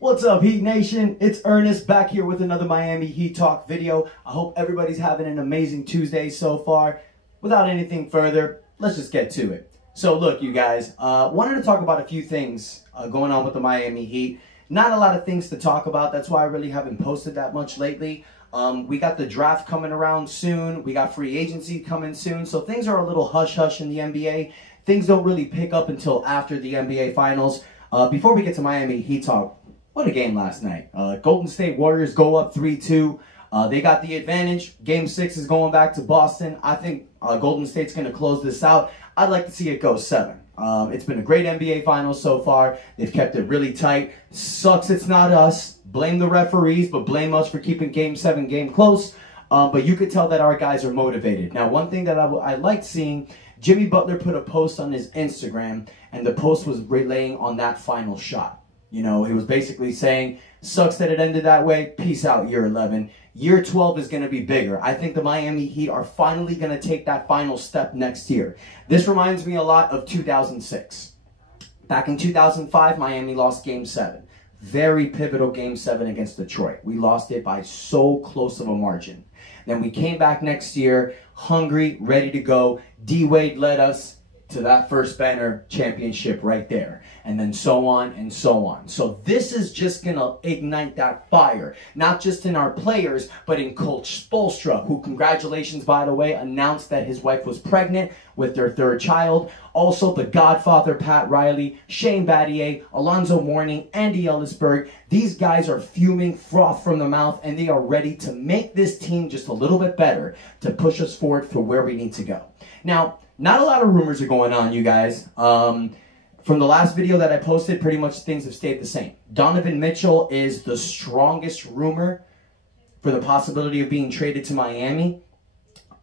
What's up, Heat Nation? It's Ernest back here with another Miami Heat Talk video. I hope everybody's having an amazing Tuesday so far. Without anything further, let's just get to it. So look, you guys, wanted to talk about a few things going on with the Miami Heat. Not a lot of things to talk about. That's why I really haven't posted that much lately. We got the draft coming around soon. We got free agency coming soon. So things are a little hush-hush in the NBA. Things don't really pick up until after the NBA Finals. Before we get to Miami Heat Talk, what a game last night. Golden State Warriors go up 3-2. They got the advantage. Game 6 is going back to Boston. I think Golden State's going to close this out. I'd like to see it go 7. It's been a great NBA Finals so far. They've kept it really tight. Sucks it's not us. Blame the referees, but blame us for keeping Game 7 game close. But you could tell that our guys are motivated. Now, one thing that I liked seeing, Jimmy Butler put a post on his Instagram, and the post was relaying on that final shot. You know, he was basically saying, sucks that it ended that way. Peace out, year 11. Year 12 is going to be bigger. I think the Miami Heat are finally going to take that final step next year. This reminds me a lot of 2006. Back in 2005, Miami lost Game 7. Very pivotal Game 7 against Detroit. We lost it by so close of a margin. Then we came back next year, hungry, ready to go. D-Wade led us to that first banner championship right there. And then so on and so on. So this is just going to ignite that fire. Not just in our players, but in Coach Spoelstra, who, congratulations, by the way, announced that his wife was pregnant with their 3rd child. Also, the Godfather, Pat Riley, Shane Battier, Alonzo Mourning, Andy Ellisberg. These guys are fuming, froth from the mouth, and they are ready to make this team just a little bit better to push us forward for where we need to go. Now, not a lot of rumors are going on, you guys. From the last video that I posted, pretty much things have stayed the same. Donovan Mitchell is the strongest rumor for the possibility of being traded to Miami.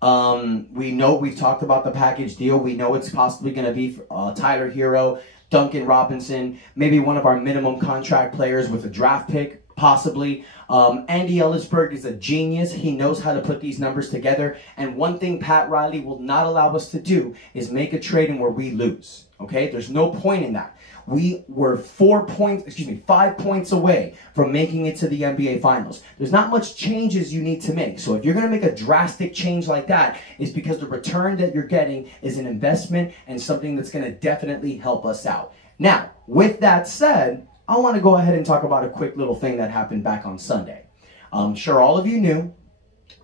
We know we've talked about the package deal. We know it's possibly going to be Tyler Hero, Duncan Robinson, maybe one of our minimum contract players with a draft pick. Possibly. Andy Ellisberg is a genius. He knows how to put these numbers together. And one thing Pat Riley will not allow us to do is make a trade in where we lose. Okay? There's no point in that. We were 5 points away from making it to the NBA Finals. There's not much changes you need to make. So if you're going to make a drastic change like that, it's because the return that you're getting is an investment and something that's going to definitely help us out. Now, with that said, I want to go ahead and talk about a quick little thing that happened back on Sunday. I'm sure all of you knew,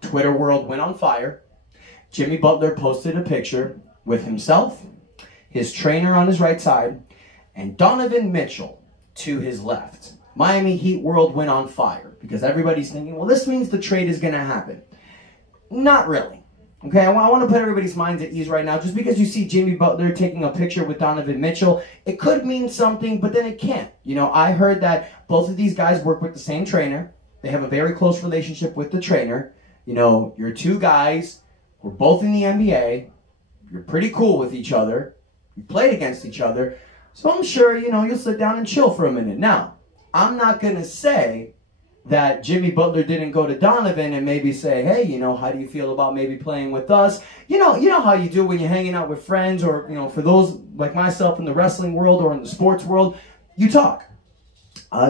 Twitter world went on fire. Jimmy Butler posted a picture with himself, his trainer on his right side, and Donovan Mitchell to his left. Miami Heat world went on fire because everybody's thinking, well, this means the trade is going to happen. Not really. Okay, I want to put everybody's minds at ease right now. Just because you see Jimmy Butler taking a picture with Donovan Mitchell, it could mean something, but then it can't. You know, I heard that both of these guys work with the same trainer. They have a very close relationship with the trainer. You know, you're two guys. We're both in the NBA. You're pretty cool with each other. You played against each other. So I'm sure, you know, you'll sit down and chill for a minute. Now, I'm not going to say that Jimmy Butler didn't go to Donovan and maybe say, hey, you know, how do you feel about maybe playing with us? You know how you do when you're hanging out with friends, or, you know, for those like myself in the wrestling world or in the sports world, you talk.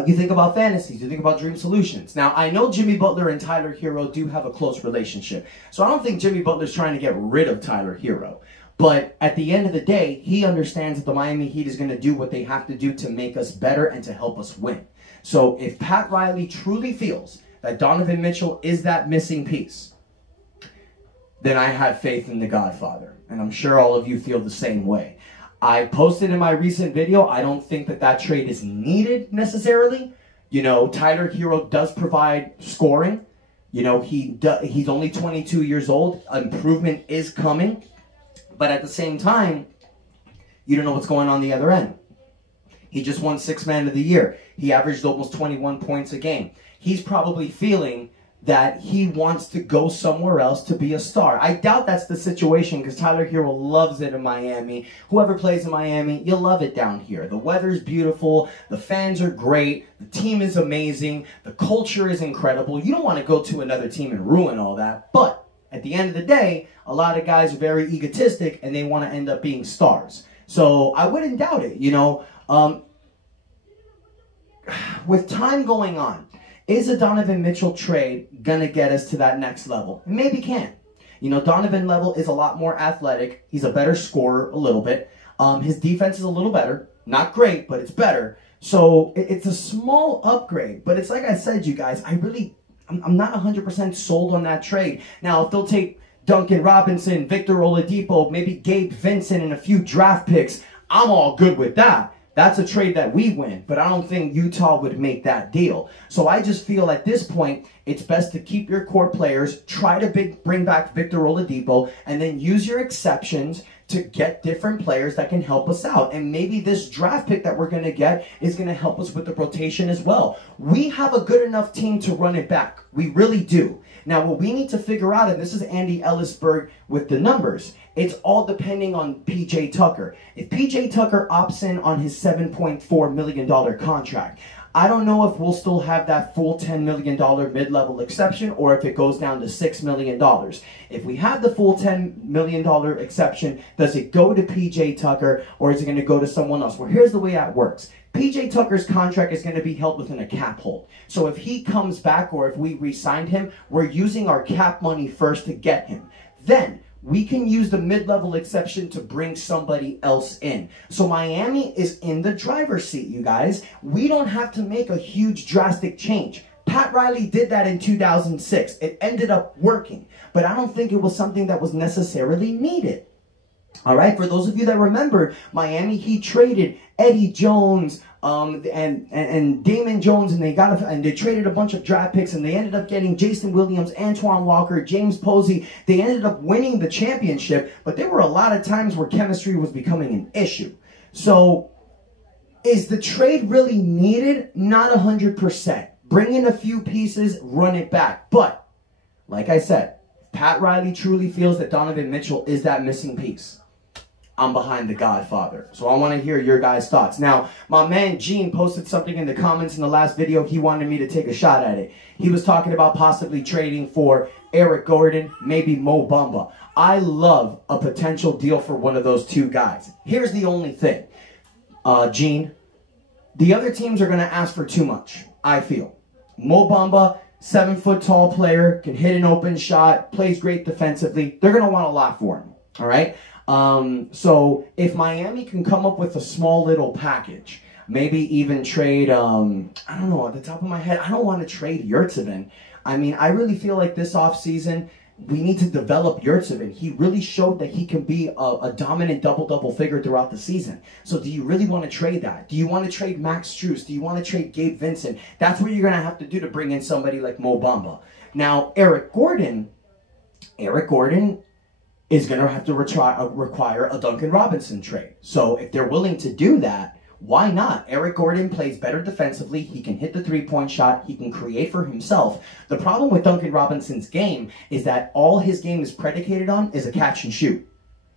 You think about fantasies. You think about dream solutions. Now, I know Jimmy Butler and Tyler Hero do have a close relationship. So I don't think Jimmy Butler's trying to get rid of Tyler Hero. But at the end of the day, he understands that the Miami Heat is going to do what they have to do to make us better and to help us win. So if Pat Riley truly feels that Donovan Mitchell is that missing piece, then I have faith in the Godfather. And I'm sure all of you feel the same way. I posted in my recent video, I don't think that that trade is needed necessarily. You know, Tyler Hero does provide scoring. You know, he's only 22 years old. Improvement is coming. But at the same time, you don't know what's going on the other end. He just won 6th Man of the Year. He averaged almost 21 points a game. He's probably feeling that he wants to go somewhere else to be a star. I doubt that's the situation because Tyler Hero loves it in Miami. Whoever plays in Miami, you'll love it down here. The weather's beautiful. The fans are great. The team is amazing. The culture is incredible. You don't want to go to another team and ruin all that. But at the end of the day, a lot of guys are very egotistic and they want to end up being stars. So I wouldn't doubt it, you know. with time going on, is a Donovan Mitchell trade gonna get us to that next level? It maybe can. You know, Donovan level is a lot more athletic. He's a better scorer a little bit. His defense is a little better. Not great, but it's better. So it's a small upgrade. But it's like I said, you guys, I'm not 100% sold on that trade. Now, if they'll take Duncan Robinson, Victor Oladipo, maybe Gabe Vincent, and a few draft picks, I'm all good with that. That's a trade that we win, but I don't think Utah would make that deal. So I just feel at this point, it's best to keep your core players, try to bring back Victor Oladipo, and then use your exceptions to get different players that can help us out. And maybe this draft pick that we're going to get is going to help us with the rotation as well. We have a good enough team to run it back. We really do. Now, what we need to figure out, and this is Andy Ellisberg with the numbers, it's all depending on P.J. Tucker. If P.J. Tucker opts in on his $7.4 million contract, I don't know if we'll still have that full $10 million mid-level exception or if it goes down to $6 million. If we have the full $10 million exception, does it go to P.J. Tucker or is it going to go to someone else? Well, here's the way that works. P.J. Tucker's contract is going to be held within a cap hold. So if he comes back or if we re-signed him, we're using our cap money first to get him. Then we can use the mid-level exception to bring somebody else in. So Miami is in the driver's seat, you guys. We don't have to make a huge drastic change. Pat Riley did that in 2006. It ended up working, but I don't think it was something that was necessarily needed. All right, for those of you that remember, Miami Heat traded Eddie Jones and Damon Jones, and they traded a bunch of draft picks, and they ended up getting Jason Williams, Antoine Walker, James Posey. They ended up winning the championship, but there were a lot of times where chemistry was becoming an issue. So, is the trade really needed? Not 100%. Bring in a few pieces, run it back. But, like I said, Pat Riley truly feels that Donovan Mitchell is that missing piece. I'm behind the Godfather. So I want to hear your guys' thoughts. Now, my man Gene posted something in the comments in the last video. He wanted me to take a shot at it. He was talking about possibly trading for Eric Gordon, maybe Mo Bamba. I love a potential deal for one of those two guys. Here's the only thing. Gene, the other teams are going to ask for too much, I feel. Mo Bamba, 7-foot-tall player, can hit an open shot, plays great defensively. They're going to want a lot for him, all right? So if Miami can come up with a small little package, maybe even trade, I don't know, at the top of my head, I don't want to trade Yurtseven. I mean, I really feel like this offseason, we need to develop Yurtseven. He really showed that he can be a dominant double-double figure throughout the season. So do you really want to trade that? Do you want to trade Max Strus? Do you want to trade Gabe Vincent? That's what you're going to have to do to bring in somebody like Mo Bamba. Now, Eric Gordon is going to have to require a Duncan Robinson trade. So if they're willing to do that, why not? Eric Gordon plays better defensively. He can hit the three-point shot. He can create for himself. The problem with Duncan Robinson's game is that all his game is predicated on is a catch and shoot.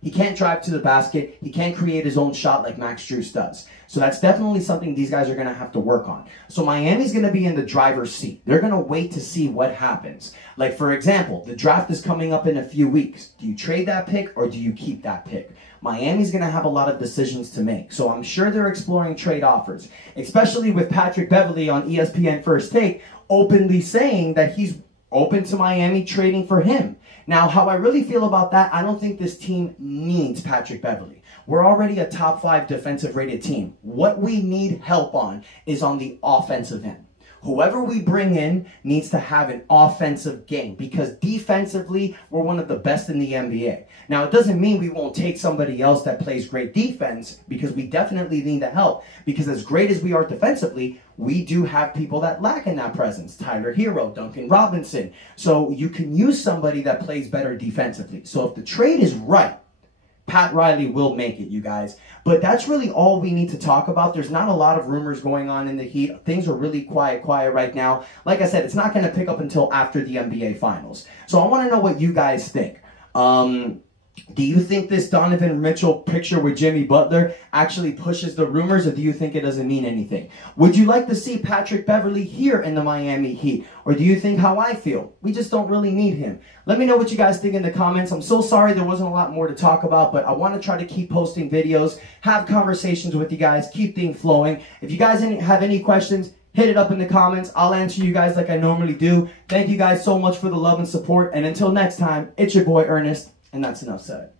He can't drive to the basket. He can't create his own shot like Max Strus does. So that's definitely something these guys are going to have to work on. So Miami's going to be in the driver's seat. They're going to wait to see what happens. Like, for example, the draft is coming up in a few weeks. Do you trade that pick or do you keep that pick? Miami's going to have a lot of decisions to make. So I'm sure they're exploring trade offers, especially with Patrick Beverley on ESPN First Take openly saying that he's open to Miami trading for him. Now, how I really feel about that, I don't think this team needs Patrick Beverley. We're already a top 5 defensive rated team. What we need help on is on the offensive end. Whoever we bring in needs to have an offensive game because defensively, we're one of the best in the NBA. Now, it doesn't mean we won't take somebody else that plays great defense because we definitely need the help. Because as great as we are defensively, we do have people that lack in that presence. Tyler Hero, Duncan Robinson. So you can use somebody that plays better defensively. So if the trade is right, Pat Riley will make it, you guys. But that's really all we need to talk about. There's not a lot of rumors going on in the Heat. Things are really quiet right now. Like I said, it's not going to pick up until after the NBA Finals. So I want to know what you guys think. Do you think this Donovan Mitchell picture with Jimmy Butler actually pushes the rumors, or do you think it doesn't mean anything? Would you like to see Patrick Beverley here in the Miami Heat? Or do you think how I feel? We just don't really need him. Let me know what you guys think in the comments. I'm so sorry there wasn't a lot more to talk about, but I want to try to keep posting videos, have conversations with you guys, keep things flowing. If you guys have any questions, hit it up in the comments. I'll answer you guys like I normally do. Thank you guys so much for the love and support. And until next time, it's your boy Ernest. And that's enough said.